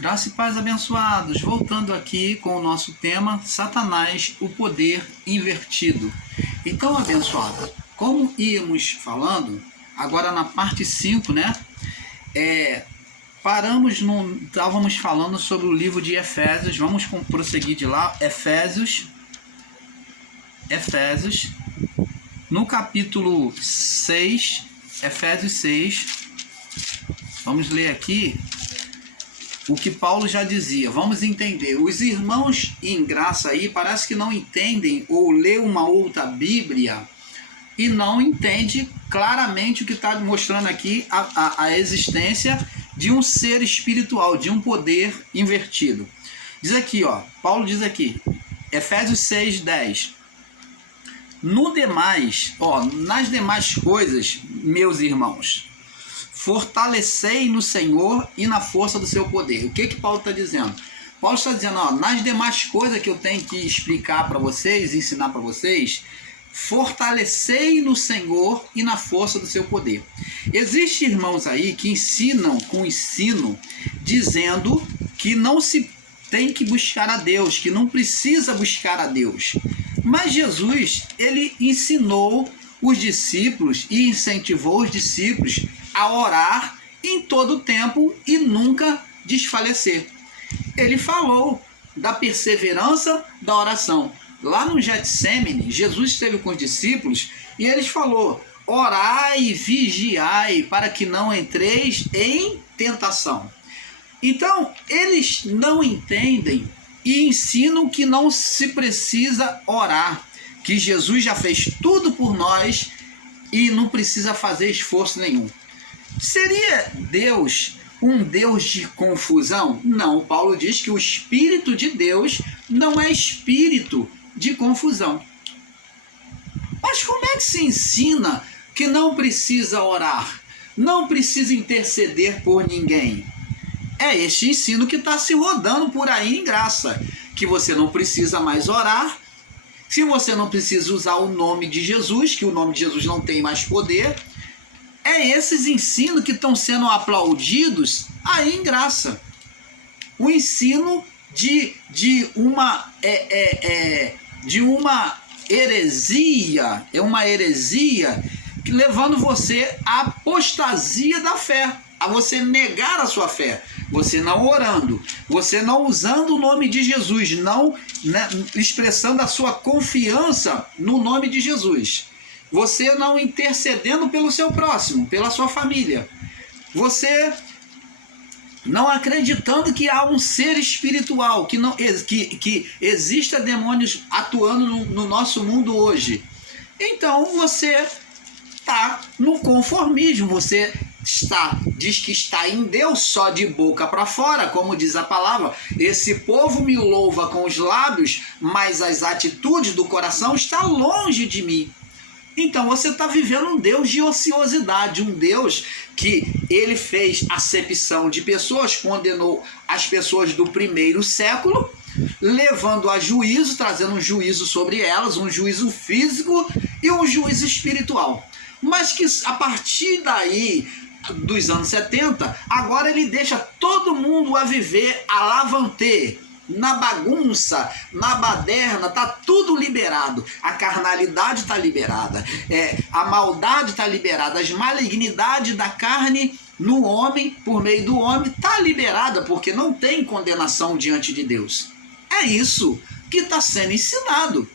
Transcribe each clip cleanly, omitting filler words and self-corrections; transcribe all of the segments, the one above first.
Graça e paz, abençoados, voltando aqui com o nosso tema, Satanás, o poder invertido. Então, abençoado, como íamos falando, agora na parte 5, né? Estávamos falando sobre o livro de Efésios, vamos prosseguir de lá, Efésios, no capítulo 6, Efésios 6, vamos ler aqui o que Paulo já dizia, vamos entender. Os irmãos em graça aí parece que não entendem ou lê uma outra Bíblia e não entende claramente o que está mostrando aqui a existência de um ser espiritual, de um poder invertido. Diz aqui, Paulo diz aqui, Efésios 6:10. Nas demais coisas, meus irmãos, fortalecei no Senhor e na força do seu poder. O que Paulo está dizendo? Paulo está dizendo, nas demais coisas que eu tenho que explicar para vocês, ensinar para vocês, fortalecei no Senhor e na força do seu poder. Existem irmãos aí que ensinam com ensino, dizendo que não se tem que buscar a Deus, que não precisa buscar a Deus. Mas Jesus, ele ensinou os discípulos e incentivou os discípulos a orar em todo o tempo e nunca desfalecer. Ele falou da perseverança da oração. Lá no Getsêmani, Jesus esteve com os discípulos e eles falou: orai e vigiai para que não entreis em tentação. Então, eles não entendem e ensinam que não se precisa orar, que Jesus já fez tudo por nós e não precisa fazer esforço nenhum. Seria Deus um Deus de confusão? Não, Paulo diz que o Espírito de Deus não é espírito de confusão. Mas como é que se ensina que não precisa orar, não precisa interceder por ninguém? É este ensino que está se rodando por aí em graça, que você não precisa mais orar, se você não precisa usar o nome de Jesus, que o nome de Jesus não tem mais poder. É esses ensinos que estão sendo aplaudidos aí em graça. O ensino de uma heresia, levando você à apostasia da fé, a você negar a sua fé, você não orando, você não usando o nome de Jesus, não expressando a sua confiança no nome de Jesus, você não intercedendo pelo seu próximo, pela sua família, você não acreditando que há um ser espiritual, que exista demônios atuando no nosso mundo hoje. Então você está no conformismo, você diz que está em Deus só de boca para fora, como diz a palavra, esse povo me louva com os lábios, mas as atitudes do coração estão longe de mim. Então você está vivendo um Deus de ociosidade, um Deus que ele fez acepção de pessoas, condenou as pessoas do primeiro século, levando a juízo, trazendo um juízo sobre elas, um juízo físico e um juízo espiritual. Mas que a partir daí, dos anos 70, agora ele deixa todo mundo a viver a lavante, na bagunça, na baderna, tá tudo liberado. A carnalidade está liberada, a maldade está liberada, as malignidades da carne no homem, por meio do homem, está liberada, porque não tem condenação diante de Deus. É isso que está sendo ensinado.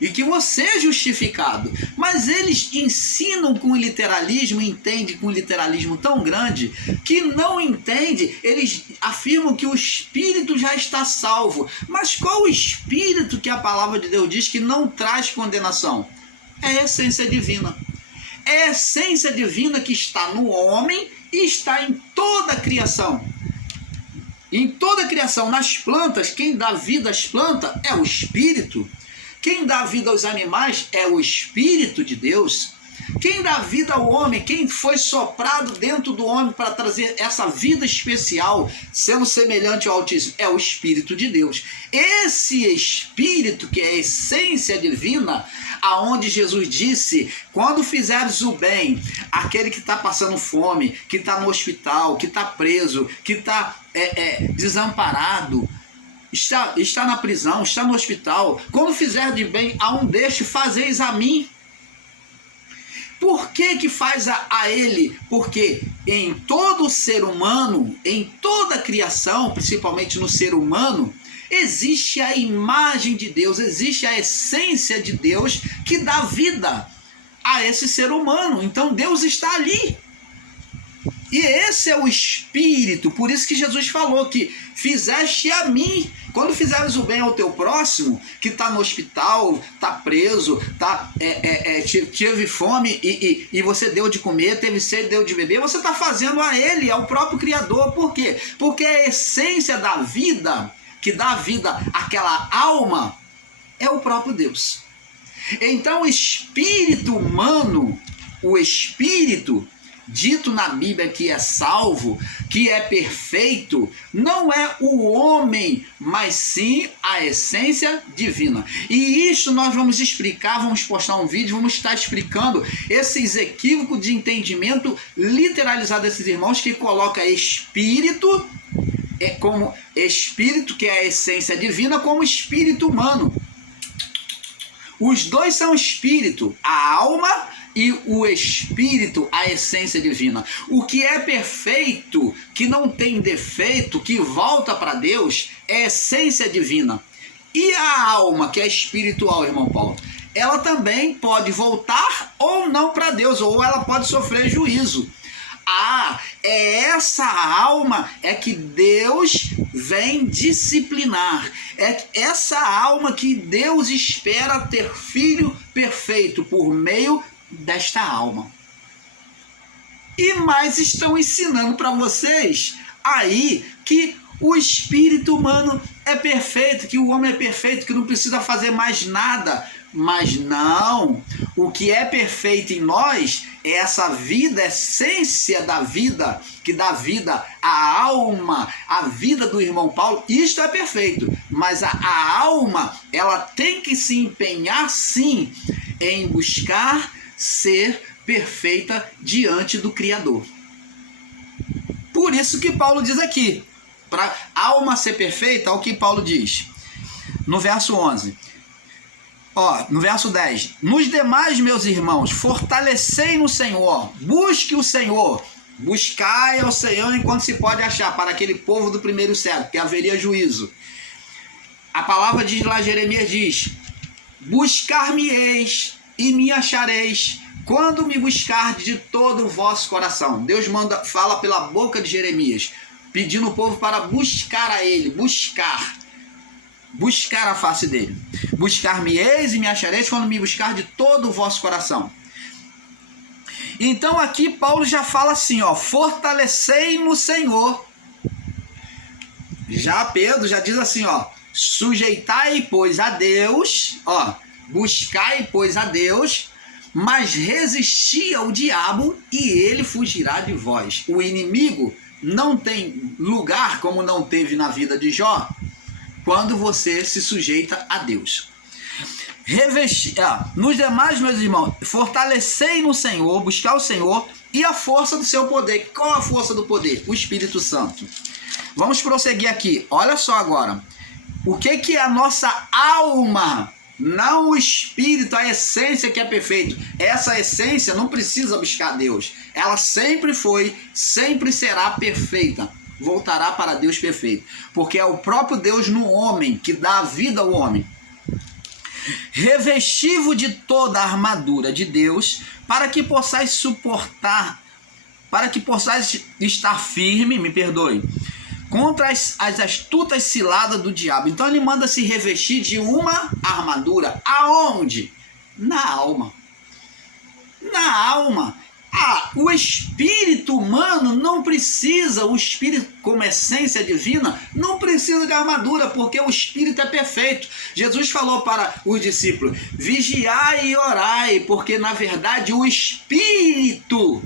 E que você é justificado. Mas eles ensinam com literalismo, entendem com literalismo tão grande, que não entende. Eles afirmam que o espírito já está salvo. Mas qual o espírito que a palavra de Deus diz que não traz condenação? É a essência divina. É a essência divina que está no homem e está em toda a criação. Em toda a criação, nas plantas, quem dá vida às plantas é o espírito. Quem dá vida aos animais é o Espírito de Deus. Quem dá vida ao homem, quem foi soprado dentro do homem para trazer essa vida especial, sendo semelhante ao Altíssimo, é o Espírito de Deus. Esse Espírito, que é a essência divina, aonde Jesus disse, quando fizeres o bem, aquele que está passando fome, que está no hospital, que está preso, que está desamparado, está na prisão, está no hospital, quando fizer de bem a um destes, fazeis a mim. Por que faz a ele? Porque em todo ser humano, em toda a criação, principalmente no ser humano, existe a imagem de Deus, existe a essência de Deus que dá vida a esse ser humano. Então Deus está ali. E esse é o Espírito, por isso que Jesus falou que fizeste a mim. Quando fizeres o bem ao teu próximo, que está no hospital, está preso, teve fome e você deu de comer, teve sede, deu de beber, você está fazendo a ele, ao próprio Criador. Por quê? Porque a essência da vida, que dá vida àquela alma, é o próprio Deus. Então o espírito humano, o espírito dito na Bíblia que é salvo, que é perfeito, não é o homem, mas sim a essência divina. E isso nós vamos explicar, vamos postar um vídeo, vamos estar explicando esses equívocos de entendimento literalizado desses irmãos que coloca espírito como espírito, que é a essência divina, como espírito humano. Os dois são espírito, a alma e o espírito, a essência divina. O que é perfeito, que não tem defeito, que volta para Deus, é a essência divina. E a alma, que é espiritual, irmão Paulo, ela também pode voltar ou não para Deus, ou ela pode sofrer juízo. É essa alma é que Deus vem disciplinar. É essa alma que Deus espera ter filho perfeito por meio desta alma. E mais estão ensinando para vocês aí que o espírito humano é perfeito, que o homem é perfeito, que não precisa fazer mais nada. Mas não, o que é perfeito em nós é essa vida, a essência da vida, que dá vida à alma, a vida do irmão Paulo. Isto é perfeito, mas a alma, ela tem que se empenhar sim em buscar ser perfeita diante do Criador. Por isso que Paulo diz aqui, para a alma ser perfeita, olha o que Paulo diz no verso 11. No verso 10, nos demais, meus irmãos, fortalecei no Senhor, busque o Senhor, buscai ao Senhor enquanto se pode achar, para aquele povo do primeiro século, que haveria juízo. A palavra diz lá, Jeremias diz, buscar-me-eis e me achareis, quando me buscardes de todo o vosso coração. Deus fala pela boca de Jeremias, pedindo o povo para buscar a ele, buscar a face dele. Buscar-me-eis e me achareis quando me buscar de todo o vosso coração. Então aqui Paulo já fala assim, fortalecei no Senhor. Já Pedro já diz assim, sujeitai, pois, a Deus, buscai, pois, a Deus, mas resisti ao diabo e ele fugirá de vós. O inimigo não tem lugar, como não teve na vida de Jó, quando você se sujeita a Deus. Nos demais, meus irmãos, fortalecei no Senhor, buscar o Senhor e a força do seu poder. Qual a força do poder? O Espírito Santo. Vamos prosseguir aqui. Olha só agora. O que é a nossa alma? Não o Espírito, a essência que é perfeito. Essa essência não precisa buscar Deus. Ela sempre foi, sempre será perfeita. Voltará para Deus perfeito, porque é o próprio Deus no homem que dá vida ao homem. Revesti-vos de toda a armadura de Deus, para que possais suportar, para que possais estar firme, contra as astutas ciladas do diabo. Então ele manda se revestir de uma armadura. Aonde? Na alma. Na alma. O espírito humano não precisa, o espírito como essência divina, não precisa de armadura, porque o espírito é perfeito. Jesus falou para os discípulos: vigiai e orai, porque na verdade o espírito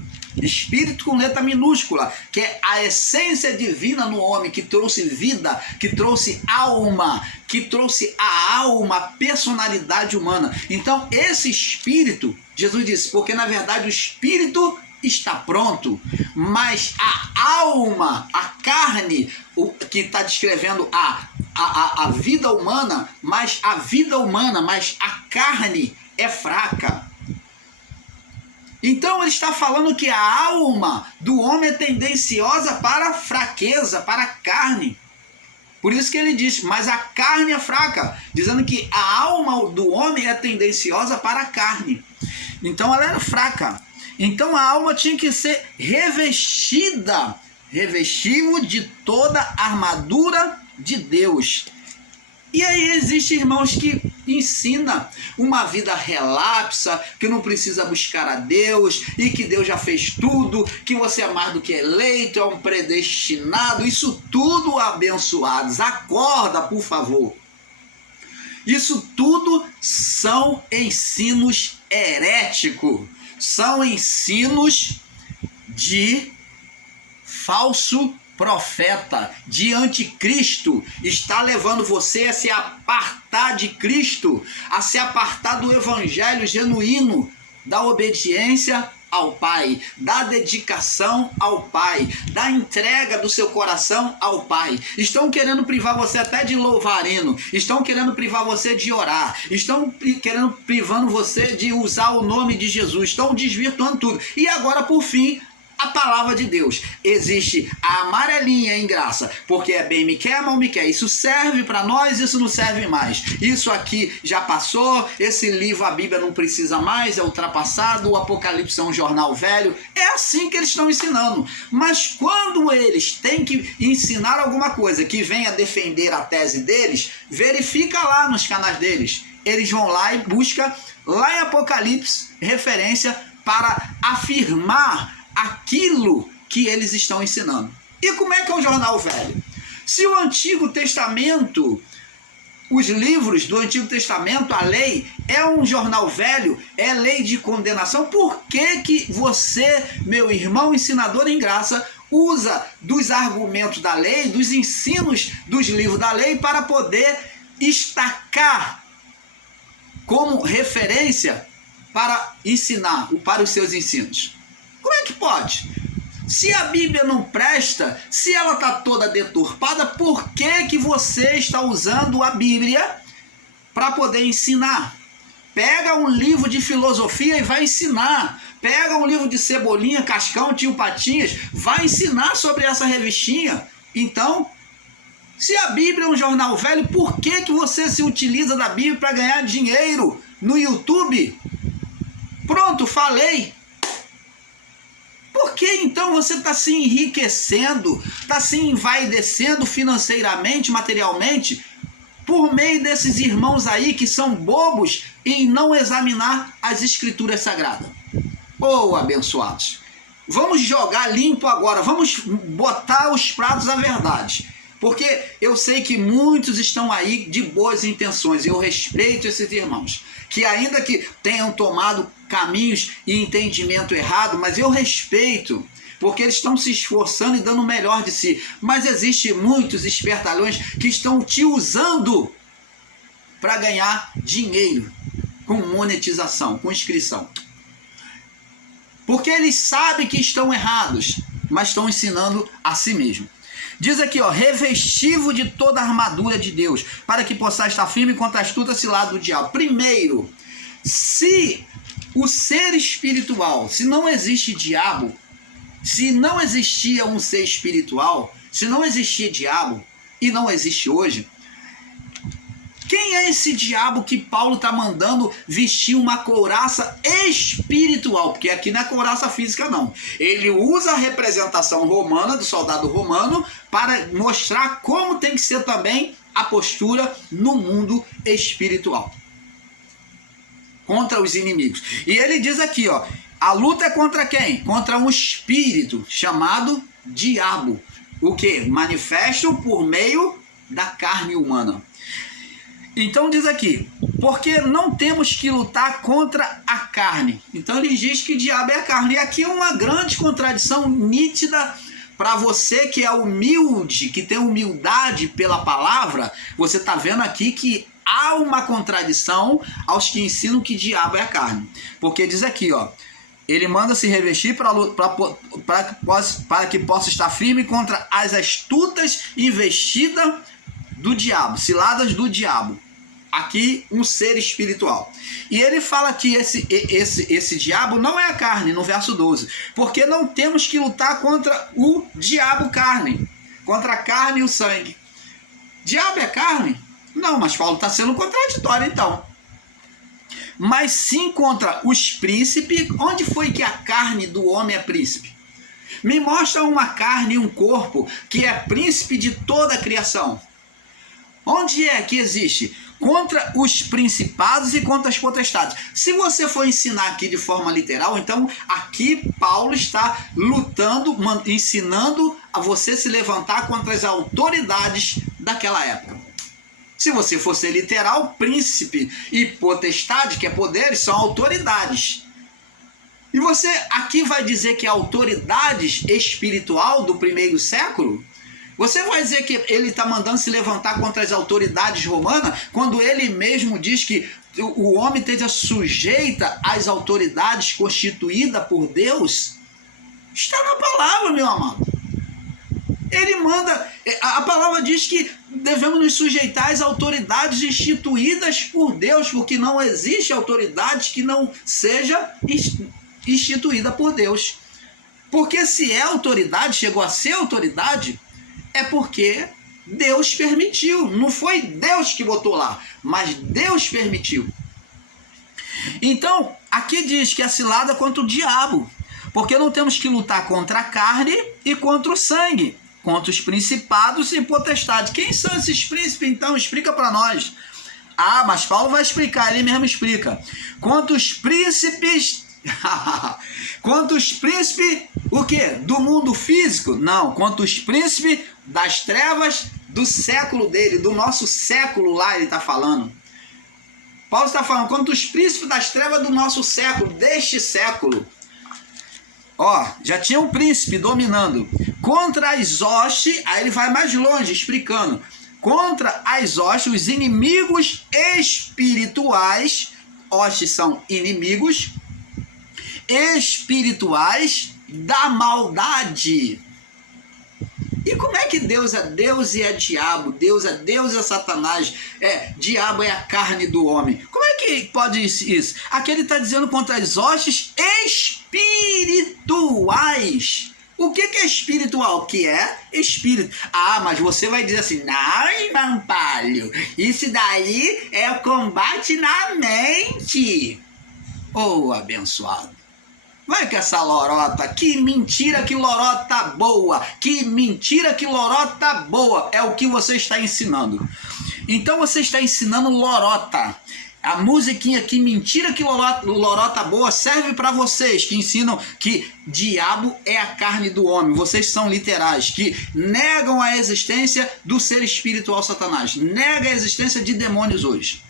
com letra minúscula, que é a essência divina no homem, que trouxe vida, que trouxe alma, que trouxe a alma, a personalidade humana. Então esse espírito, Jesus disse, porque na verdade o espírito está pronto, mas a alma, a carne, o que está descrevendo a vida humana, mas a carne é fraca. Então ele está falando que a alma do homem é tendenciosa para a fraqueza, para a carne. Por isso que ele diz, mas a carne é fraca, dizendo que a alma do homem é tendenciosa para a carne. Então ela era fraca. Então a alma tinha que ser revestido de toda a armadura de Deus. E aí existem irmãos que ensinam uma vida relapsa, que não precisa buscar a Deus, e que Deus já fez tudo, que você é mais do que eleito, é um predestinado, isso tudo, abençoados. Acorda, por favor. Isso tudo são ensinos heréticos, são ensinos de falso profeta, de anticristo. Está levando você a se apartar de Cristo, a se apartar do evangelho genuíno, da obediência ao Pai, da dedicação ao Pai, da entrega do seu coração ao Pai. Estão querendo privar você até de louvar hino, estão querendo privar você de orar, estão privando você de usar o nome de Jesus, estão desvirtuando tudo. E agora, por fim, a palavra de Deus. Existe a amarelinha em graça, porque é bem me quer, mal me quer. Isso serve para nós, isso não serve mais. Isso aqui já passou, esse livro, a Bíblia não precisa mais, é ultrapassado, o Apocalipse é um jornal velho. É assim que eles estão ensinando. Mas quando eles têm que ensinar alguma coisa que venha defender a tese deles, verifica lá nos canais deles. Eles vão lá e buscam lá em Apocalipse referência para afirmar aquilo que eles estão ensinando. E como é que é o jornal velho? Se o Antigo Testamento, os livros do Antigo Testamento, a lei, é um jornal velho, é lei de condenação, por que você, meu irmão ensinador em graça, usa dos argumentos da lei, dos ensinos dos livros da lei para poder estacar como referência para ensinar, para os seus ensinos? Como é que pode? Se a Bíblia não presta, se ela está toda deturpada, por que você está usando a Bíblia para poder ensinar? Pega um livro de filosofia e vai ensinar. Pega um livro de Cebolinha, Cascão, Tio Patinhas, vai ensinar sobre essa revistinha. Então, se a Bíblia é um jornal velho, por que você se utiliza da Bíblia para ganhar dinheiro no YouTube? Pronto, falei. Por que então você está se enriquecendo, está se envaidecendo financeiramente, materialmente, por meio desses irmãos aí que são bobos em não examinar as escrituras sagradas? Oh, abençoados! Vamos jogar limpo agora, vamos botar os pratos à verdade. Porque eu sei que muitos estão aí de boas intenções, e eu respeito esses irmãos, que ainda que tenham tomado caminhos e entendimento errado, mas eu respeito, porque eles estão se esforçando e dando o melhor de si. Mas existem muitos espertalhões que estão te usando para ganhar dinheiro, com monetização, com inscrição. Porque eles sabem que estão errados, mas estão ensinando a si mesmo. Diz aqui, ó, revestivo de toda a armadura de Deus, para que possa estar firme contra a astuta cilada do diabo. Primeiro, se o ser espiritual, se não existe diabo, se não existia um ser espiritual, se não existia diabo, e não existe hoje, quem é esse diabo que Paulo está mandando vestir uma couraça espiritual? Porque aqui não é couraça física, não. Ele usa a representação romana, do soldado romano, para mostrar como tem que ser também a postura no mundo espiritual contra os inimigos. E ele diz aqui, ó, A luta é contra quem? Contra um espírito chamado diabo. O que? Manifesto por meio da carne humana. Então diz aqui, porque não temos que lutar contra a carne. Então ele diz que diabo é a carne. E aqui é uma grande contradição nítida para você que é humilde, que tem humildade pela palavra. Você está vendo aqui que há uma contradição aos que ensinam que diabo é a carne. Porque diz aqui, ó, ele manda se revestir para que possa estar firme contra as astutas investidas do diabo, ciladas do diabo. Aqui um ser espiritual. E ele fala que esse diabo não é a carne, no verso 12. Porque não temos que lutar contra o diabo carne, contra a carne e o sangue. Diabo é carne? Não, mas Paulo está sendo contraditório então. Mas sim contra os príncipes. Onde foi que a carne do homem é príncipe? Me mostra uma carne e um corpo que é príncipe de toda a criação. Onde é que existe? Contra os principados e contra as potestades. Se você for ensinar aqui de forma literal, então aqui Paulo está lutando, ensinando a você se levantar contra as autoridades daquela época. Se você for ser literal, príncipe e potestade, que é poderes, são autoridades. E você aqui vai dizer que é autoridades espiritual do primeiro século? Você vai dizer que ele está mandando se levantar contra as autoridades romanas, quando ele mesmo diz que o homem esteja sujeita às autoridades constituídas por Deus? Está na palavra, meu amado. Ele manda, a palavra diz que devemos nos sujeitar às autoridades instituídas por Deus, porque não existe autoridade que não seja instituída por Deus. Porque se é autoridade, chegou a ser autoridade, é porque Deus permitiu. Não foi Deus que botou lá, mas Deus permitiu. Então, aqui diz que é cilada contra o diabo, porque não temos que lutar contra a carne e contra o sangue, contra os principados e potestades. Quem são esses príncipes, então? Explica para nós. Ah, mas Paulo vai explicar, ele mesmo explica. Contra os príncipes... Quanto os príncipes, o que? Do mundo físico? Não, quanto os príncipes das trevas do século dele, do nosso século lá ele está falando. Paulo está falando, quanto os príncipes das trevas do nosso século, deste século. Ó, já tinha um príncipe dominando. Contra as hostes, aí ele vai mais longe explicando. Contra as hostes, os inimigos espirituais, hostes são inimigos espirituais da maldade. E como é que Deus é Deus e é diabo? Deus é Satanás. Diabo é a carne do homem. Como é que pode isso? Aqui ele está dizendo contra as hostes espirituais. O que é espiritual? Que é espírito. Ah, mas você vai dizer assim, não, irmão Palio, isso daí é o combate na mente. Oh, abençoado. Vai com essa lorota, que mentira que lorota boa, que mentira que lorota boa, é o que você está ensinando. Então você está ensinando lorota. A musiquinha que mentira que lorota boa serve para vocês que ensinam que diabo é a carne do homem. Vocês são literais, que negam a existência do ser espiritual Satanás, negam a existência de demônios hoje.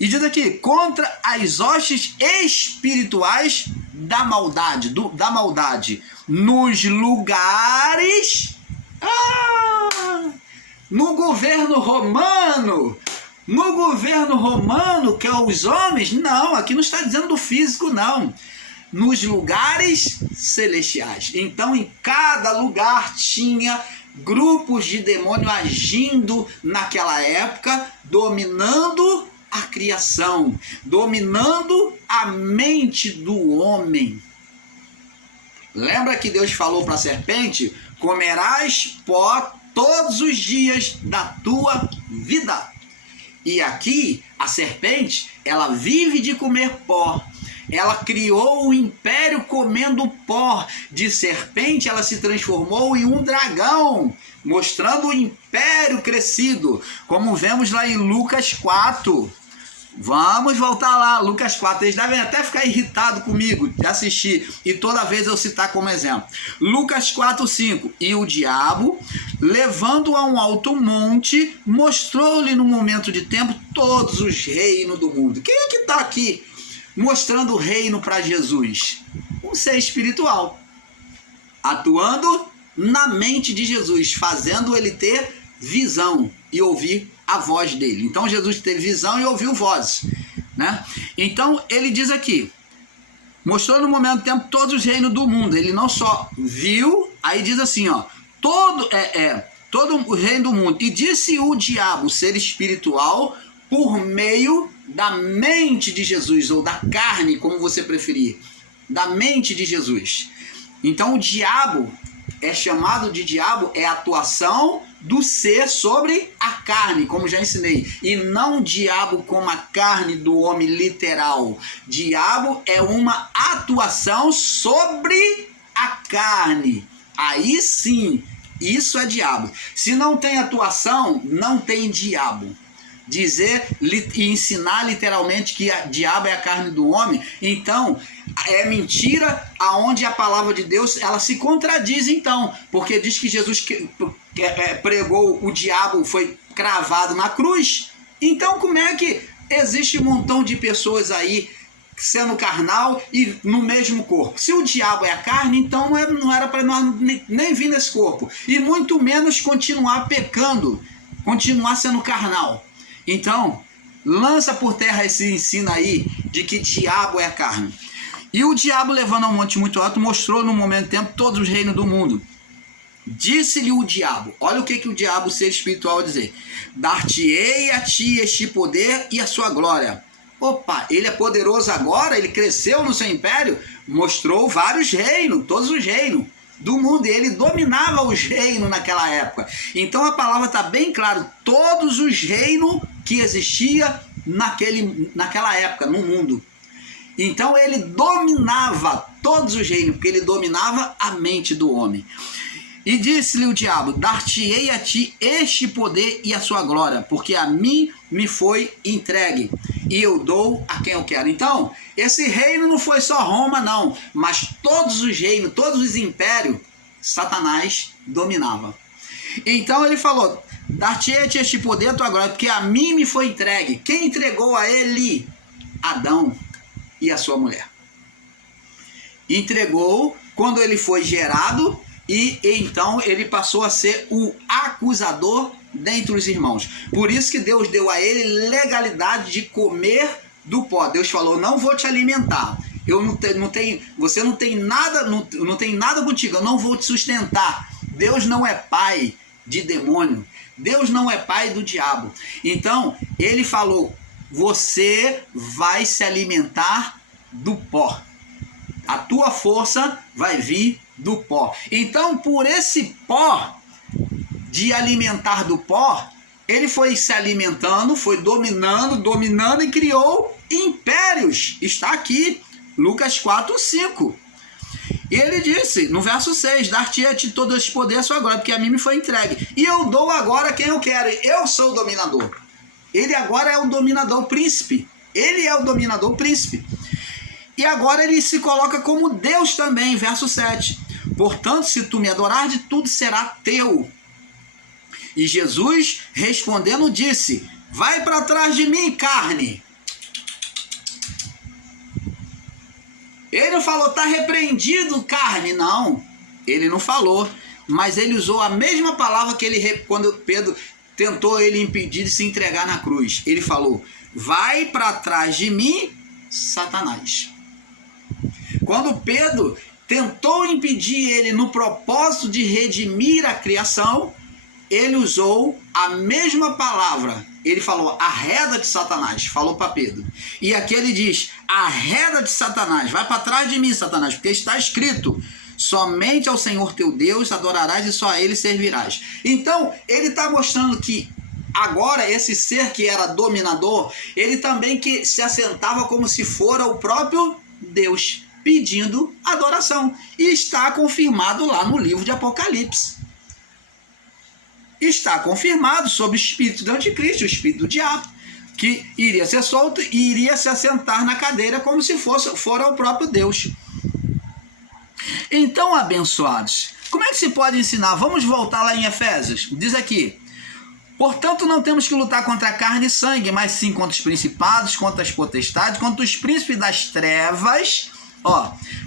E diz aqui, contra as hostes espirituais da maldade, nos lugares, no governo romano, que é os homens, não, aqui não está dizendo do físico, não, nos lugares celestiais. Então, em cada lugar tinha grupos de demônio agindo naquela época, dominando a criação, dominando a mente do homem. Lembra que Deus falou para a serpente? Comerás pó todos os dias da tua vida. E aqui, a serpente, ela vive de comer pó. Ela criou um império comendo pó. De serpente, ela se transformou em um dragão, mostrando o império crescido, como vemos lá em Lucas 4. Vamos voltar lá, Lucas 4. Eles devem até ficar irritados comigo de assistir e toda vez eu citar como exemplo. Lucas 4, 5. E o diabo, levando a um alto monte, mostrou-lhe no momento de tempo todos os reinos do mundo. Quem é que está aqui mostrando o reino para Jesus? Um ser espiritual, atuando na mente de Jesus, fazendo ele ter visão e ouvir a voz dele. Então Jesus teve visão e ouviu vozes, né? Então ele diz aqui, mostrou no momento do tempo todos os reinos do mundo. Ele não só viu, aí diz assim, ó, todo o reino do mundo. E disse o diabo, ser espiritual, por meio da mente de Jesus, ou da carne, como você preferir, da mente de Jesus. Então o diabo é chamado de diabo, é a atuação do ser sobre a carne, como já ensinei, e não diabo como a carne do homem literal. Diabo é uma atuação sobre a carne. Aí sim, isso é diabo. Se não tem atuação, não tem diabo. Dizer e ensinar literalmente que diabo é a carne do homem, então é mentira, aonde a palavra de Deus ela se contradiz, então, porque diz que Jesus pregou, o diabo foi cravado na cruz. Então como é que existe um montão de pessoas aí sendo carnal e no mesmo corpo? Se o diabo é a carne, então não era para nós nem vir nesse corpo, e muito menos continuar pecando, continuar sendo carnal. Então, lança por terra esse ensino aí de que diabo é a carne. E o diabo, levando a um monte muito alto, mostrou no momento do tempo todos os reinos do mundo. Disse-lhe o diabo, olha o que o diabo, ser espiritual, dizer: dar-te-ei a ti este poder e a sua glória. Opa, ele é poderoso agora, ele cresceu no seu império, mostrou vários reinos, todos os reinos do mundo, e ele dominava os reinos naquela época. Então a palavra está bem clara, todos os reinos que existia naquela época no mundo. Então ele dominava todos os reinos, porque ele dominava a mente do homem. E disse-lhe o diabo: dar-te-ei a ti este poder e a sua glória, porque a mim me foi entregue, e eu dou a quem eu quero. Então, esse reino não foi só Roma, não, mas todos os reinos, todos os impérios, Satanás dominava. Então ele falou: dar-te-ei a ti este poder e a tua glória, porque a mim me foi entregue. Quem entregou a ele? Adão e a sua mulher. Entregou quando ele foi gerado, e então ele passou a ser o acusador dentre os irmãos. Por isso que Deus deu a ele legalidade de comer do pó. Deus falou: não vou te alimentar. Você não tem nada, não tem nada contigo, eu não vou te sustentar. Deus não é pai de demônio. Deus não é pai do diabo. Então, ele falou: você vai se alimentar do pó. A tua força vai vir do pó. Então, por esse pó, de alimentar do pó, ele foi se alimentando, foi dominando e criou impérios. Está aqui, Lucas 4, 5. E ele disse, no verso 6, dar-te-ei todo esse poder, a sua glória, porque a mim me foi entregue. E eu dou agora a quem eu quero. Eu sou o dominador. Ele agora é o dominador príncipe. Ele é o dominador príncipe. E agora ele se coloca como Deus também, verso 7. Portanto, se tu me adorares, tudo será teu. E Jesus, respondendo, disse: vai para trás de mim, carne. Ele não falou: está repreendido, carne. Não, ele não falou. Mas ele usou a mesma palavra que quando Pedro tentou ele impedir de se entregar na cruz. Ele falou: vai para trás de mim, Satanás. Quando Pedro tentou impedir ele no propósito de redimir a criação, ele usou a mesma palavra. Ele falou: arreda de Satanás, falou para Pedro. E aqui ele diz: arreda de Satanás, vai para trás de mim, Satanás, porque está escrito: somente ao Senhor teu Deus adorarás e só a ele servirás. Então, ele está mostrando que agora esse ser que era dominador, ele também que se assentava como se fora o próprio Deus, pedindo adoração. E está confirmado lá no livro de Apocalipse. Está confirmado sobre o espírito do anticristo, o espírito do diabo. que iria ser solto e iria se assentar na cadeira como se fora o próprio Deus. Então, abençoados, como é que se pode ensinar? Vamos voltar lá em Efésios. Diz aqui: portanto, não temos que lutar contra a carne e sangue, mas sim contra os principados, contra as potestades, contra os príncipes das trevas.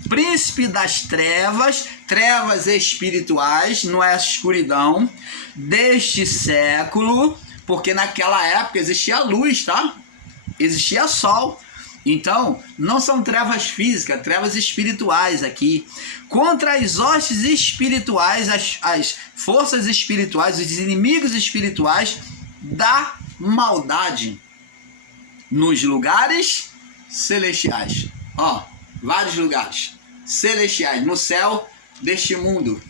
Príncipe das trevas, trevas espirituais, não é a escuridão deste século, porque naquela época existia luz, tá? Existia sol. Então, não são trevas físicas, trevas espirituais aqui. Contra as hostes espirituais, as forças espirituais, os inimigos espirituais da maldade nos lugares celestiais. Vários lugares celestiais, no céu deste mundo.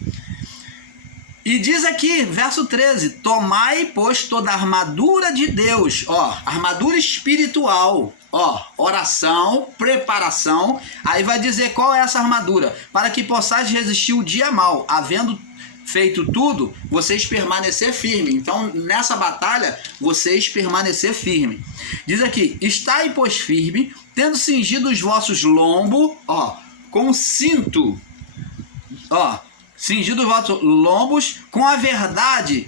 E diz aqui, verso 13: tomai, pois, toda a armadura de Deus, armadura espiritual, oração, preparação. Aí vai dizer qual é essa armadura: para que possais resistir o dia mau, havendo feito tudo, vocês permanecer firme. Então, nessa batalha, vocês permanecer firme. Diz aqui: estai, pois, firme, tendo cingido os vossos lombos, com cinto, cingido os vossos lombos com a verdade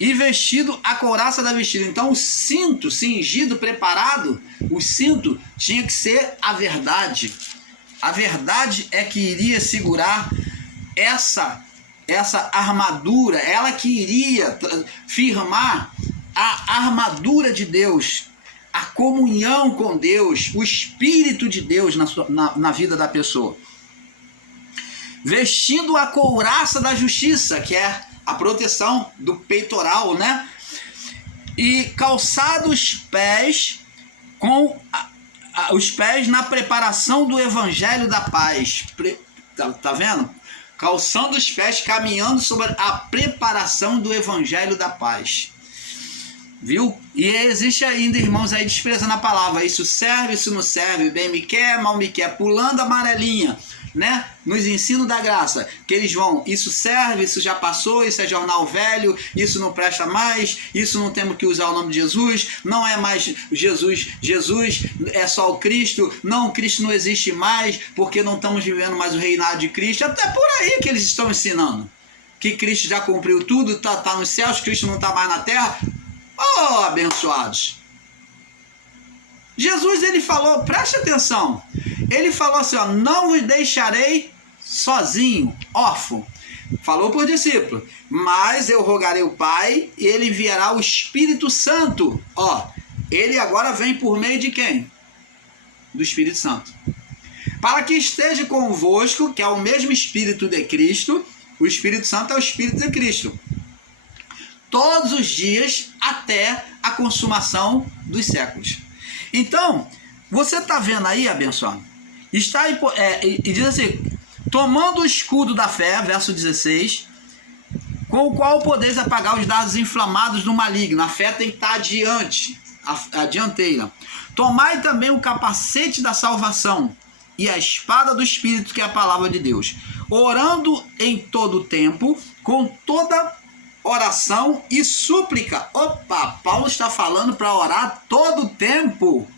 e vestido a couraça da vestida. Então, o cinto cingido, preparado, o cinto tinha que ser a verdade. A verdade é que iria segurar essa armadura, ela que iria firmar a armadura de Deus, a comunhão com Deus, o Espírito de Deus na vida da pessoa. Vestindo a couraça da justiça, que é a proteção do peitoral, né? E calçado os pés com os pés na preparação do evangelho da paz. Tá vendo? Calçando os pés, caminhando sobre a preparação do evangelho da paz. Viu? E existe ainda irmãos aí desprezando a palavra. Isso serve, isso não serve. Bem me quer, mal me quer. Pulando a amarelinha, né? Nos ensinos da graça. Que eles vão, isso serve, isso já passou, isso é jornal velho, isso não presta mais, isso não temos que usar o nome de Jesus, não é mais Jesus, é só o Cristo. Não, Cristo não existe mais, porque não estamos vivendo mais o reinado de Cristo. Até por aí que eles estão ensinando. Que Cristo já cumpriu tudo, tá nos céus, Cristo não está mais na terra. Abençoados. Jesus, ele falou, preste atenção, ele falou assim, não vos deixarei sozinho, órfão. Falou por discípulo, mas eu rogarei o Pai e ele enviará o Espírito Santo. Ele agora vem por meio de quem? Do Espírito Santo. Para que esteja convosco, que é o mesmo Espírito de Cristo. O Espírito Santo é o Espírito de Cristo. Todos os dias até a consumação dos séculos. Então, você está vendo aí, abençoado? E diz assim, tomando o escudo da fé, verso 16, com o qual podeis apagar os dardos inflamados do maligno. A fé tem que estar adiante, a dianteira. Tomai também o capacete da salvação e a espada do Espírito, que é a palavra de Deus, orando em todo o tempo, com toda oração e súplica. Paulo está falando para orar todo o tempo.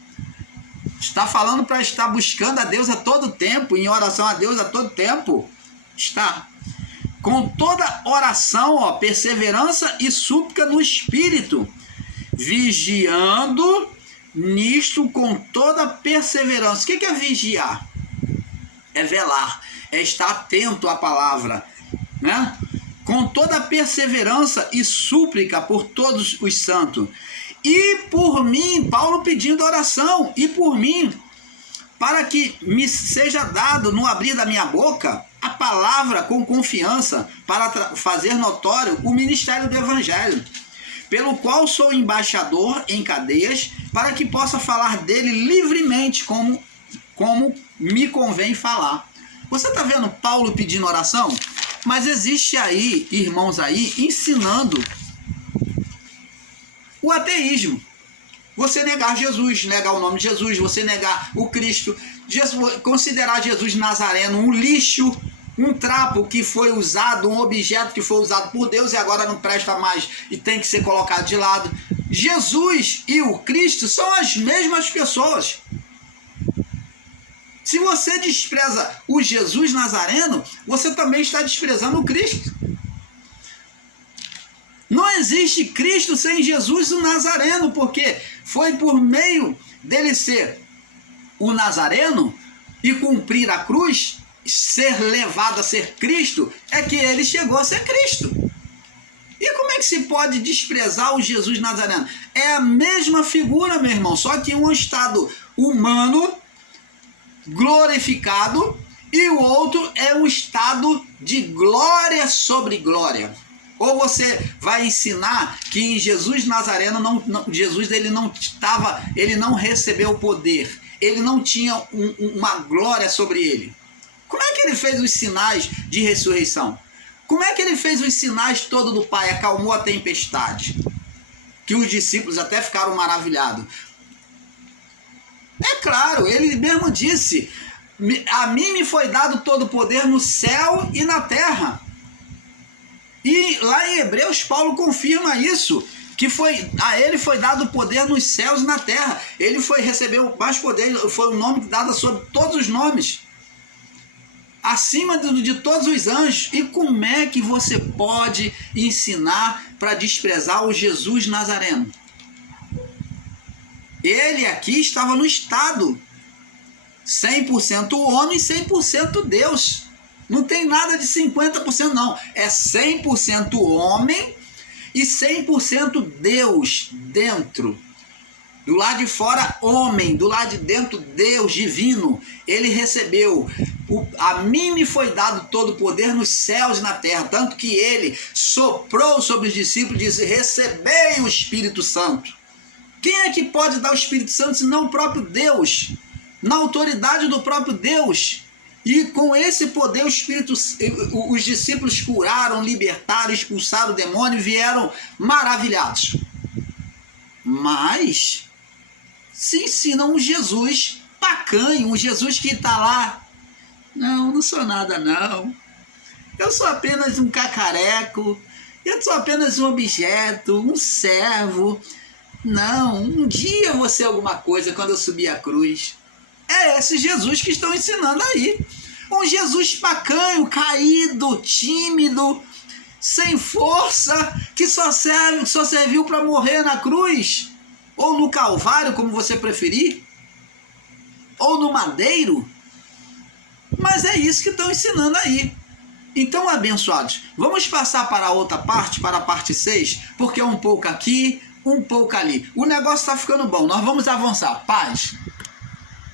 Está falando para estar buscando a Deus a todo tempo, em oração a Deus a todo tempo. Está. Com toda oração, perseverança e súplica no Espírito, vigiando nisto com toda perseverança. O que é vigiar? É velar, é estar atento à palavra, né? Com toda perseverança e súplica por todos os santos. E por mim, Paulo pedindo oração, e por mim, para que me seja dado no abrir da minha boca a palavra com confiança, para fazer notório o ministério do Evangelho, pelo qual sou embaixador em cadeias, para que possa falar dele livremente, como me convém falar. Você está vendo Paulo pedindo oração? Mas existe aí, irmãos aí, ensinando o ateísmo. Você negar Jesus, negar o nome de Jesus, você negar o Cristo, considerar Jesus Nazareno um lixo, um trapo que foi usado, um objeto que foi usado por Deus e agora não presta mais e tem que ser colocado de lado. Jesus e o Cristo são as mesmas pessoas. Se você despreza o Jesus Nazareno, você também está desprezando o Cristo. Não existe Cristo sem Jesus o Nazareno, porque foi por meio dele ser o Nazareno e cumprir a cruz, ser levado a ser Cristo, é que ele chegou a ser Cristo. E como é que se pode desprezar o Jesus Nazareno? É a mesma figura, meu irmão, só que um estado humano glorificado e o outro é um estado de glória sobre glória. Ou você vai ensinar que em Jesus Nazareno Jesus ele não recebeu o poder, ele não tinha uma glória sobre ele. Como é que ele fez os sinais de ressurreição? Como é que ele fez os sinais todo do Pai, acalmou a tempestade? Que os discípulos até ficaram maravilhados. É claro, ele mesmo disse, a mim me foi dado todo o poder no céu e na terra. E lá em Hebreus, Paulo confirma isso, que a ele foi dado poder nos céus e na terra. Ele recebeu mais poder, foi o nome dado sobre todos os nomes, acima de todos os anjos. E como é que você pode ensinar para desprezar o Jesus Nazareno? Ele aqui estava no estado 100% homem e 100% Deus. Não tem nada de 50% não, é 100% homem e 100% Deus dentro. Do lado de fora, homem, do lado de dentro, Deus divino. Ele recebeu, a mim me foi dado todo o poder nos céus e na terra, tanto que ele soprou sobre os discípulos e disse, recebei o Espírito Santo. Quem é que pode dar o Espírito Santo senão o próprio Deus? Na autoridade do próprio Deus. E com esse poder os discípulos curaram, libertaram, expulsaram o demônio e vieram maravilhados. Mas se ensinam um Jesus tacanho, um Jesus que está lá. Não sou nada não. Eu sou apenas um cacareco. Eu sou apenas um objeto, um servo. Não, um dia eu vou ser alguma coisa quando eu subir a cruz. É esse Jesus que estão ensinando aí. Um Jesus pacanho, caído, tímido, sem força, que só serviu para morrer na cruz, ou no Calvário, como você preferir, ou no madeiro. Mas é isso que estão ensinando aí. Então, abençoados, vamos passar para a outra parte, para a parte 6, porque é um pouco aqui, um pouco ali. O negócio está ficando bom, nós vamos avançar. Paz.